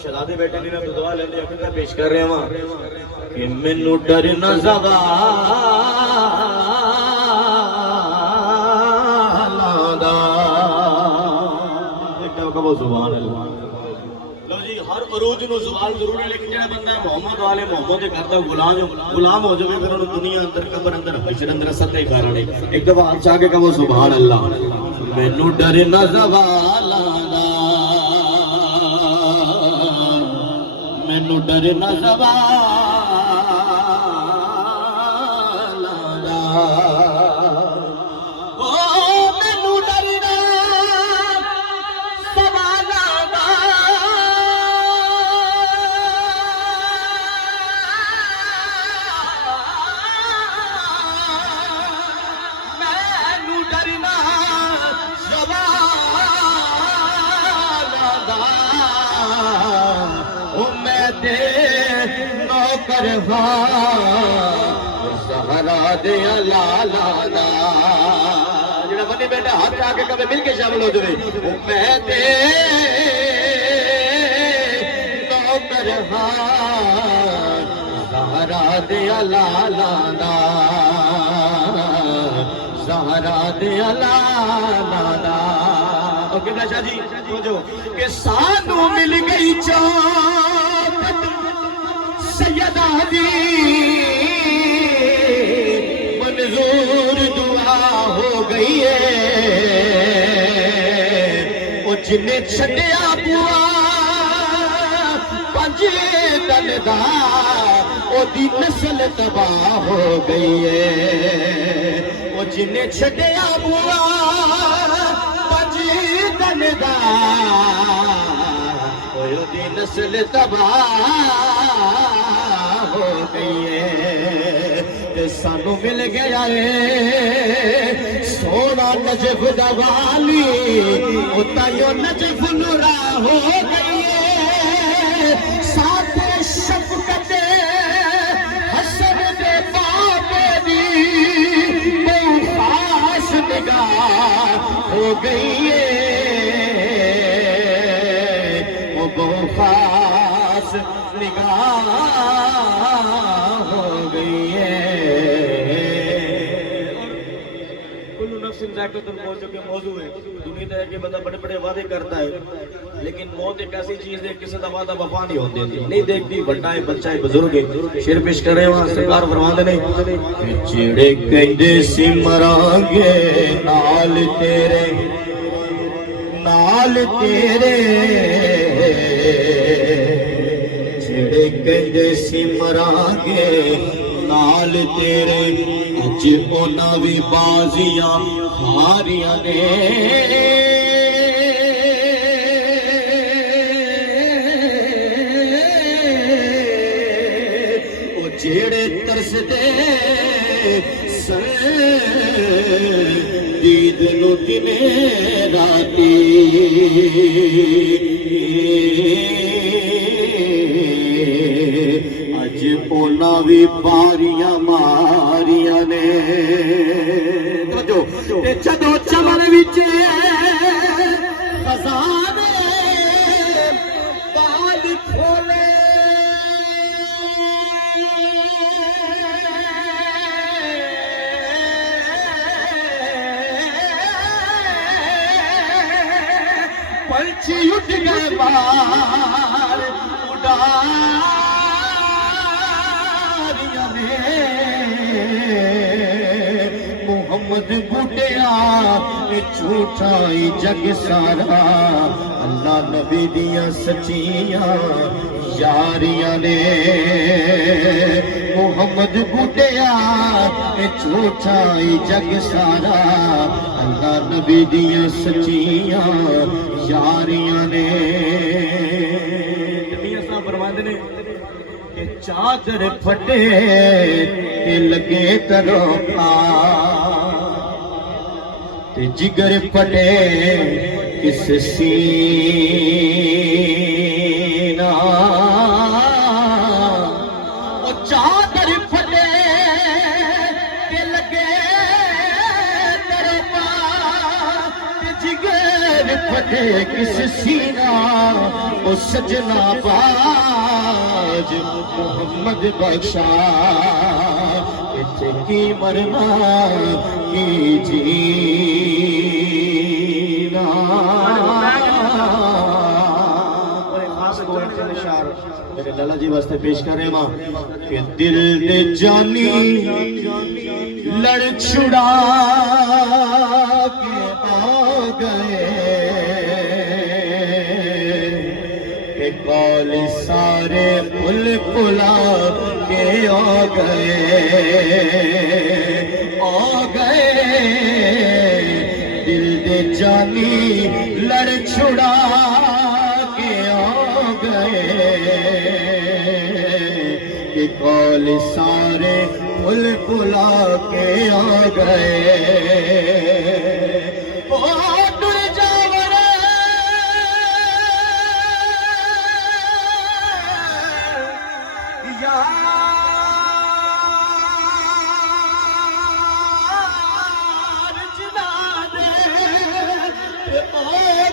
शहजादे बैठे नहीं ना तो दुआ लेंदे अखिर पेश कर रहे हैं कि मैनू डर न ज़वालादा कहो सुभान अल्लाह। लो जी हर अरूज नु ज़वाल जरूर है लेकिन जेड़ा बंदा मोहम्मद वाले मोहम्मद दे घर दा गुलाम हो जावे फिर उन्हें दुनिया अंदर कब्र अंदर हशर अंदर सत्ते कारण एक दफा हाथ चाह के कहो सुभान अल्लाह। मैनू डर न ज़वालादा मैनू डर न ज़वालादा ओ मैनू डर न ज़वालादा मैनू डर न ज़वालादा ओ मैं दे नौकर सहारा दे लाला दा जेड़ा बने बेटा हाथ आके कभी मिल के शामिल हो जाए ओ मैं दे नौकर सहारा दे लाला दा सहारा दे लाला दा। ओके बादशाह जी समझो कि सानू मिल गई चौखट सैयदा दी मंजूर दुआ हो गई है वो जिन्हें छड्या बुआ पंज दन दा ओदी नस्ल तबाह हो गई है वो जिन्हें छड्या बुआ नस्ल तबाह हो गई है सानू मिल गया है सोना नजफ दवाली उतायो नजफ नुरा हो गई है साथे शफकत हसन दे बाबे दी बहुत खास निगाह हो गई है खास निगाह हो गई है। कुल्लू नफ्सिन ज़ाइक़तुल मौत के मौजू है दुनिया है कि बंदा बड़े बड़े वादे करता है लेकिन मौत एक ऐसी चीज है किसी का वादा वफा नहीं होती नहीं देखती बड़ा है बच्चा है बुजुर्ग है शेर पेश करे वहां सरकार फरमाते ने जेड़े कहंदे सी मरांगे नाल तेरे जेड़े कहंदे सी मरांगे नाल तेरे अज उन्हां भी बाजियां हारियां ने ओ जेड़े तरसदे दीद नु दिने राती अज ओना भी बारियां मारियां ने जदों चमन विच खजाने बाल खोले पंछी उठ गए बाहर उड़ारियां ने मोहम्मद बूटिया झूठाई जग सारा अल्लाह नबी दियां सच्चियां यारियां ने मोहम्मद बूटिया झूठाई जग सारा अल्लाह नबी दियां सच्चियां यारियां ने फरमाते ने कि चादर फटे ते लगे तरो जिगर फटे किस सीना ओ चादर फटे ते लगे तरपा जिगर फटे किस सीना ओ सजना बाज मोहम्मद बख्शा इत्थे की मरना की जीना मेरे लाला जी वास्ते पेश कर रहे मां कि दिल दे जानी लड़ छुड़ा के आ गए के कौल सारे पुल पुला के आ गए दिल दे जानी लड़ छुड़ा के आ गए कि कौल सारे पुल पुला के आ गए ओ टुर जावरे यार जिना दे ओ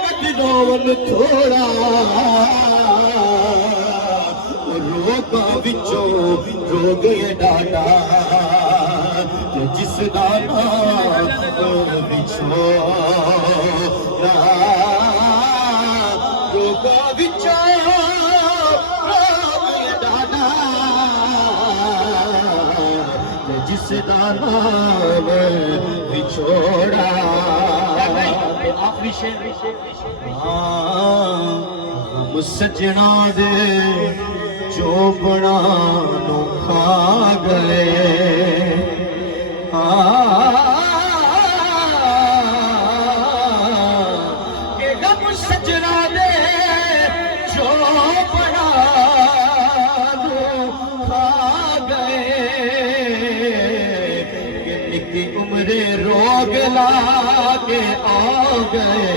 कदिनों थोड़ा रोगा विचों रोग डाटा जिस दाना बिछोड़ा रोगा विचों रोग डाटा जिस दाना बिछोड़ा हम सजना दे जो बना नो खा गए के गम सजना दे जो बना नो खा गए के निकी उम्रे रोग ला के आ गए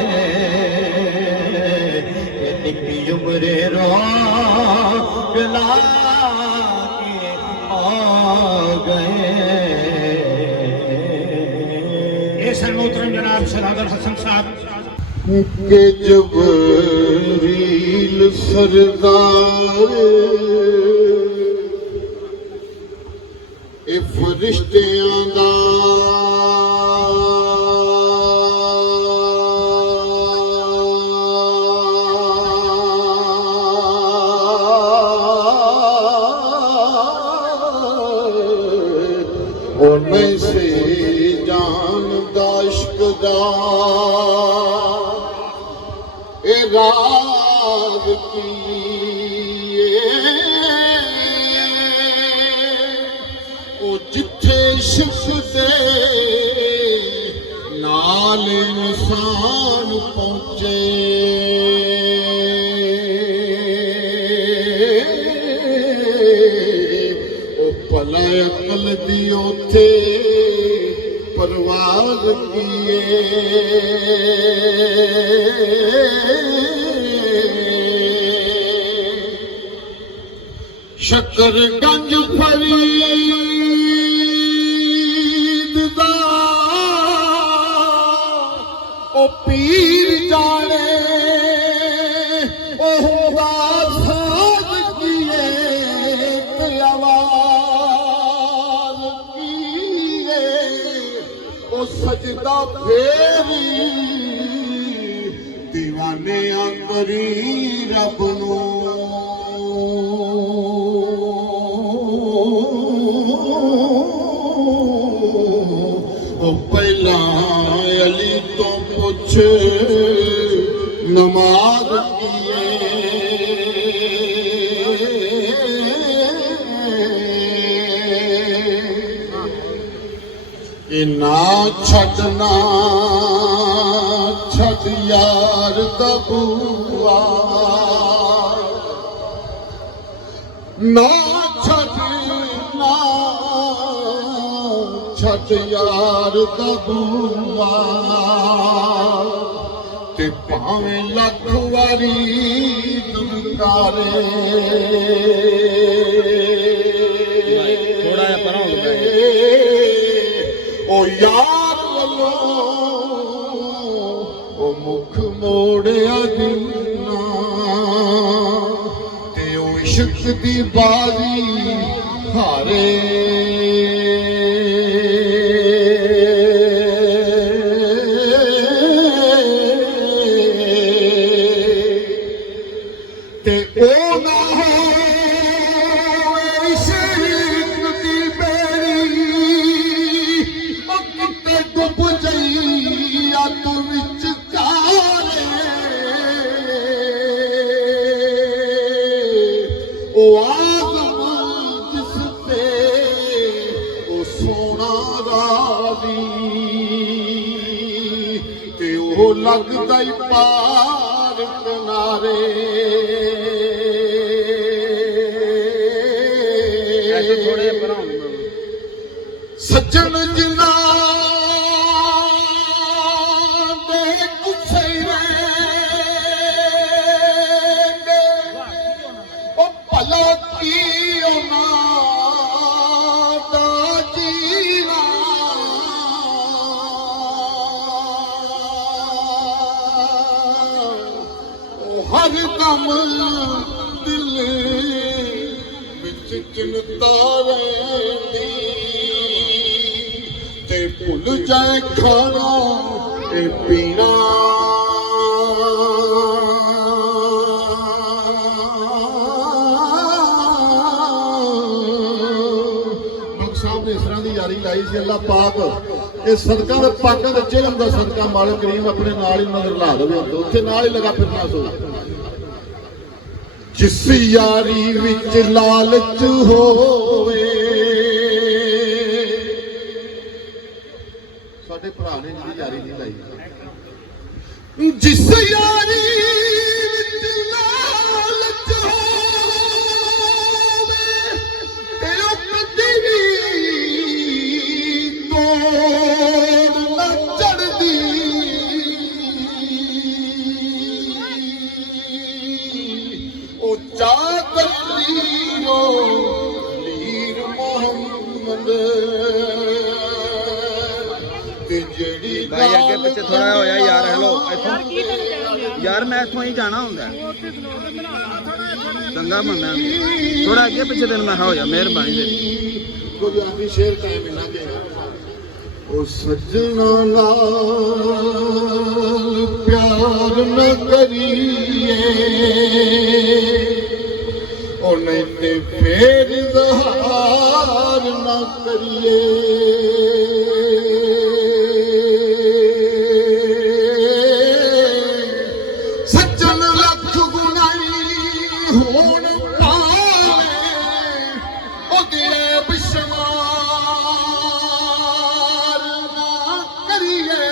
निकी उम्रे रोग ला के आ गए ये सर मोहतरम जनाब सलादर हसन साहब के जबरील सरदार ए फरिश्तियां दा मैं से जान दाश्कदा ए राज की ओ जिथे शिफ दे नाल इंसान पहुंचे भला अकल दी ओथे परवाज किए शकरगंज फरीद दा ओ पीर जाने ओ साज किए सजदा फेरी दीवाने करी रब नो पहला अली तो पुछ नमाज किए ना छड़ना छड़ यार दबुआ ना छड़ ਛੱਡ ਯਾਰ ਦਾ ਬੂਆ ਤੇ ਭਾਵੇਂ ਲੱਖ ਵਾਰੀ ਨਮਕਾਰੇ ਥੋੜਾ ਜਿਹਾ ਪਰਾਂ ਹੋ ਗਿਆ ਉਹ ਯਾਰ ਵੱਲੋਂ ਉਹ ਮੁਖ ਮੋੜਿਆ ਦਿਨਾ ਤੇ ਉਹ ਇਸ਼ਕ ਦੀ ਬਾਜ਼ੀ ਹਾਰੇ ਤੇ ਉਹ ਨਾ ਹੋਵੇ ਇਸ਼ਕ ਦੀ ਬੇੜੀ ਉਹ ਕਿਤੇ ਡੁੱਬ ਜਾਈ ਅੱਗ ਵਿੱਚ ਕਾਰੇ ਉਹ ਆਦਮ ਜਿਸ ਤੇ ਉਹ ਸੋਨਾ ਰਾਵੀ ਤੇ ਉਹ ਲੱਗਦਾ ਹੀ ਪਾਰ ਕਿਨਾਰੇ ਐਸੇ ਥੋੜੇ ਜਿਹਾ ਪਰਾਂ ਹੋ ਗਿਆ ਸੱਜਣ ਜਿਨਾ ਦੇ ਗੁੱਸੇ ਰਹਿੰਦੇ ਉਹ ਭਲਾ ਕੀ ਉਹਨਾਂ ਦਾ ਜੀਣਾ ਉਹ ਹਰ ਦਮ ਦਿਲ ਵਿੱਚ ਚਿੰਤਾ ਰਹਿੰਦੀ ਤੇ ਭੁੱਲ ਜਾਏ ਖਾਣਾ ਤੇ ਪੀਣਾ ਮੁਖ ਸਾਹਿਬ ਨੇ ਇਸ ਤਰ੍ਹਾਂ ਦੀ ਯਾਰੀ ਲਾਈ ਸੀ ਅੱਲਾਹ ਪਾਕ ਇਹ ਸਦਕਾ ਦੇ ਪਾਕਾਂ ਦੇ ਚਿਹਰੇ ਦਾ ਸਦਕਾ ਮਾਲਕ ਕਰੀਮ ਆਪਣੇ ਨਾਲ ਹੀ ਨਜ਼ਰ ਲਾ ਦੇਵੇ ਉੱਥੇ ਨਾਲ ਹੀ ਲਗਾ ਫਿਰਨਾ ਸੋ ਜਿਸ ਯਾਰੀ ਵਿੱਚ ਲਾਲਚ ਹੋਵੇ ਸਾਡੇ ਭਰਾ ਨੇ ਜਿਹੜੀ ਯਾਰੀ ਨਹੀਂ ਲਾਈ ਜਿਸ ਯਾਰੀ ਵਿੱਚ ਲਾਲਚ ਹੋਵੇ ਤੇ ਉਹ ਕਦੀ ਵੀ ਤੋੜ ਨਾ ਚੜਦੀ ਉਹ ਚਾਦਰ ਲੀਰੋ ਲੀਰ ਮੁਹੰਮਦ ਤੇ ਜਿਹੜੀ ਭਾਈ ਅੱਗੇ ਪਿੱਛੇ ਥੋੜਾ ਹੋਇਆ ਯਾਰ ਹੈਲੋ ਇੱਥੋਂ ਯਾਰ ਮੈਂ ਇੱਥੋਂ ਹੀ ਜਾਣਾ ਹੁੰਦਾ ਦੰਗਾ ਮੰਨਣਾ ਥੋੜਾ ਅੱਗੇ ਪਿੱਛੇ ਤੈਨੂੰ ਮੈਂ ਹੋ ਜਾ ਮਿਹਰਬਾਨੀ ਤੇਰੀ ਕੋਈ ਆਖਰੀ ਸ਼ੇਰ ਕਹਿ ਮਿਲਾ ਕੇ ਉਹ ਸੱਜਣਾ ਨਾਲ ਪਿਆਰ ਨ ਕਰੀਏ ਉਹ ਨਹੀਂ ਤੇ ਫੇਰ ਜ਼ਹਾਰ ਨ ਕਰੀਏ ਸੱਜਣ ਲੱਖ ਗੁਨਾਹੀ ਹੋਣ ਪਾਵੇ ਉਹਦੇ ਬਿਸ਼ਮਾਰ ਨਾ ਕਰੀਏ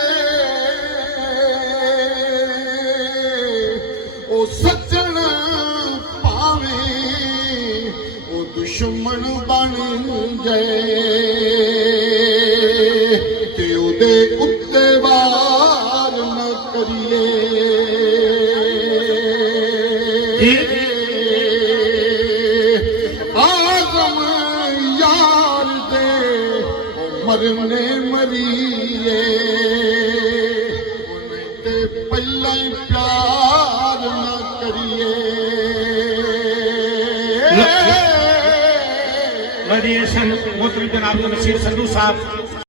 ਉਹ ਸੱਜਣ ਭਾਵੇਂ ਉਹ ਦੁਸ਼ਮਣ ਬਣ ਜਾਏ ਤੇ ਉਹਦੇ ਉੱਤੇ ਵਾਰ ਨਾ ਕਰੀਏ ਆਜ਼ਮ ਯਾਰ ਦੇ ਮਰਨੇ ਮਰੀਏ ਉਹਨੇ ਤੇ ਪਹਿਲਾਂ ਹੀ ਪਿਆਰ ਨਾ ਕਰੀਏ मदीने मोहतरम जनाब नसीर संधू साहब